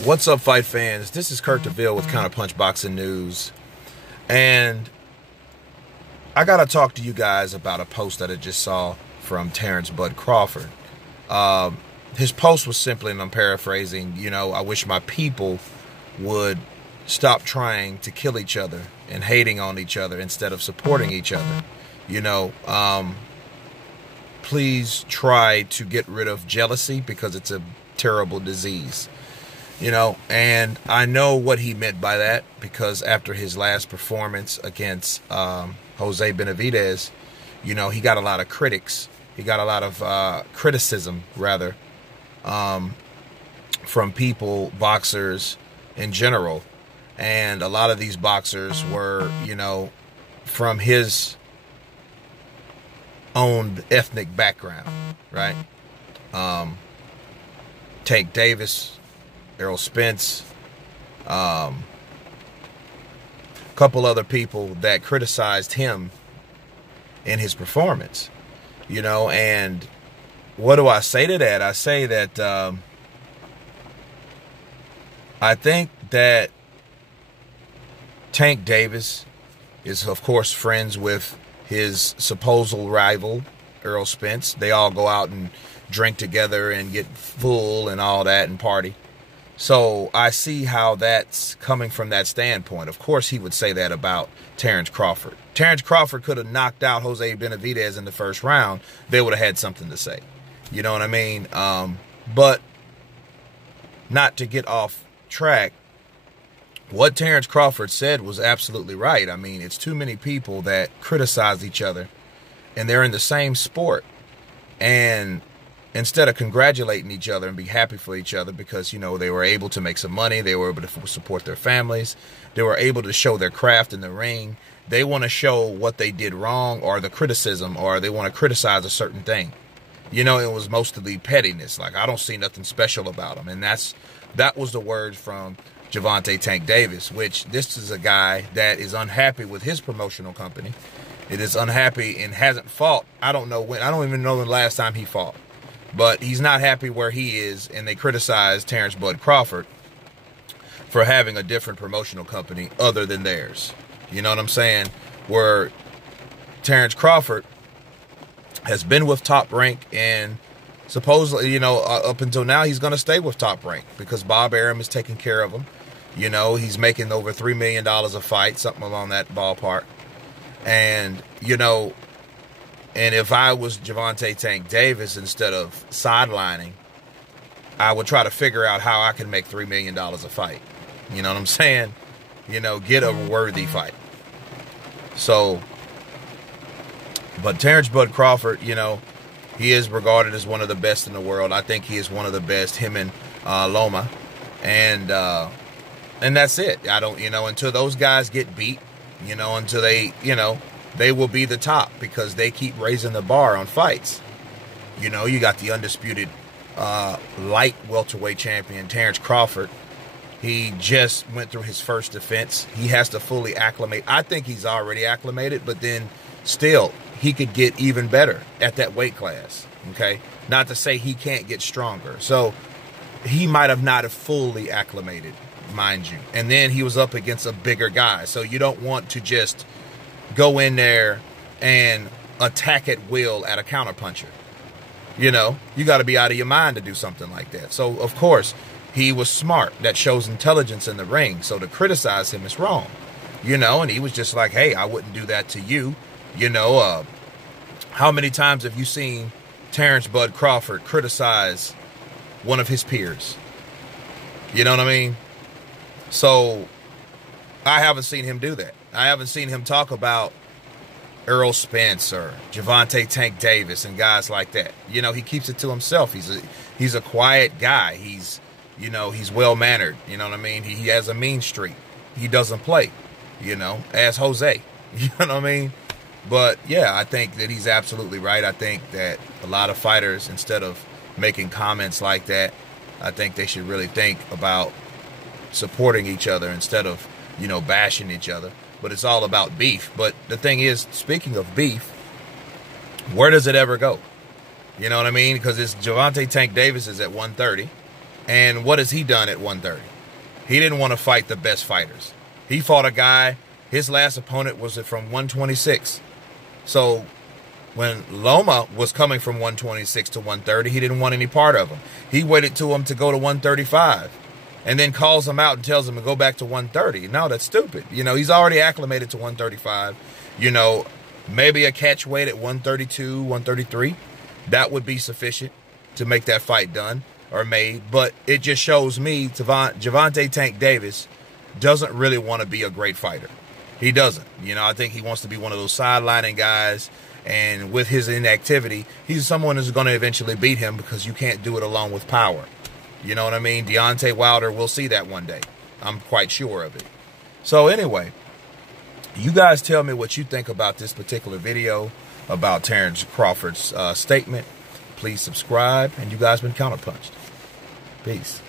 What's up, fight fans? This is Kurt DeVille with Counterpunch Boxing News. And I got to talk to you guys about a post that I just saw from Terence Bud Crawford. His post was simply, and I'm paraphrasing, I wish my people would stop trying to kill each other and hating on each other instead of supporting each other. Please try to get rid of jealousy because it's a terrible disease. And I know what he meant by that because after his last performance against Jose Benavidez, he got a lot of critics. He got a lot of criticism, rather, from people, boxers in general. And a lot of these boxers were, from his own ethnic background, right? Tank Davis, Errol Spence, a couple other people that criticized him in his performance, and what do I say to that? I say that I think that Tank Davis is, of course, friends with his supposed rival, Errol Spence. They all go out and drink together and get full and all that and party. So I see how that's coming from that standpoint. Of course, he would say that about Terence Crawford. Terence Crawford could have knocked out Jose Benavidez in the first round. They would have had something to say. You know what I mean? But not to get off track, what Terence Crawford said was absolutely right. I mean, it's too many people that criticize each other, and they're in the same sport. And instead of congratulating each other and be happy for each other because, they were able to make some money, they were able to support their families, they were able to show their craft in the ring, they want to show what they did wrong or the criticism, or they want to criticize a certain thing. It was mostly pettiness. Like, I don't see nothing special about him. And that was the word from Gervonta Tank Davis, which this is a guy that is unhappy with his promotional company. It is unhappy and hasn't fought. I don't know when. I don't even know the last time he fought. But he's not happy where he is, and they criticize Terence Bud Crawford for having a different promotional company other than theirs. You know what I'm saying? Where Terence Crawford has been with Top Rank, and supposedly, up until now, he's going to stay with Top Rank because Bob Arum is taking care of him. He's making over $3 million a fight, something along that ballpark. And, and if I was Gervonta Tank Davis, instead of sidelining, I would try to figure out how I can make $3 million a fight. You know what I'm saying? Get a worthy fight. So, but Terence Bud Crawford, he is regarded as one of the best in the world. I think he is one of the best, him and Loma. And that's it. I don't, until those guys get beat, until they, they will be the top because they keep raising the bar on fights. You got the undisputed light welterweight champion, Terence Crawford. He just went through his first defense. He has to fully acclimate. I think he's already acclimated, but then still, he could get even better at that weight class, okay? Not to say he can't get stronger. So he might have not have fully acclimated, mind you. And then he was up against a bigger guy. So you don't want to just go in there and attack at will at a counterpuncher. You got to be out of your mind to do something like that. So, of course, he was smart. That shows intelligence in the ring. So to criticize him is wrong. And he was just like, hey, I wouldn't do that to you. How many times have you seen Terence Bud Crawford criticize one of his peers? You know what I mean? So I haven't seen him do that. I haven't seen him talk about Errol Spence or Gervonta Tank Davis and guys like that. He keeps it to himself. He's a quiet guy. He's well-mannered. You know what I mean? He has a mean streak. He doesn't play, as Jose. You know what I mean? But, yeah, I think that he's absolutely right. I think that a lot of fighters, instead of making comments like that, I think they should really think about supporting each other instead of, bashing each other. But it's all about beef. But the thing is, speaking of beef, where does it ever go? You know what I mean? Because it's Gervonta Tank Davis is at 130. And what has he done at 130? He didn't want to fight the best fighters. He fought a guy, his last opponent was from 126. So when Loma was coming from 126 to 130, he didn't want any part of him. He waited to him to go to 135 and then calls him out and tells him to go back to 130. No, that's stupid. You know, he's already acclimated to 135. You know, maybe a catch weight at 132, 133. That would be sufficient to make that fight done or made. But it just shows me Gervonta Tank Davis doesn't really want to be a great fighter. He doesn't. You know, I think he wants to be one of those sidelining guys. And with his inactivity, he's someone who's going to eventually beat him because you can't do it alone with power. You know what I mean? Deontay Wilder, we'll see that one day. I'm quite sure of it. So anyway, you guys tell me what you think about this particular video, about Terence Crawford's statement. Please subscribe, and you guys been counterpunched. Peace.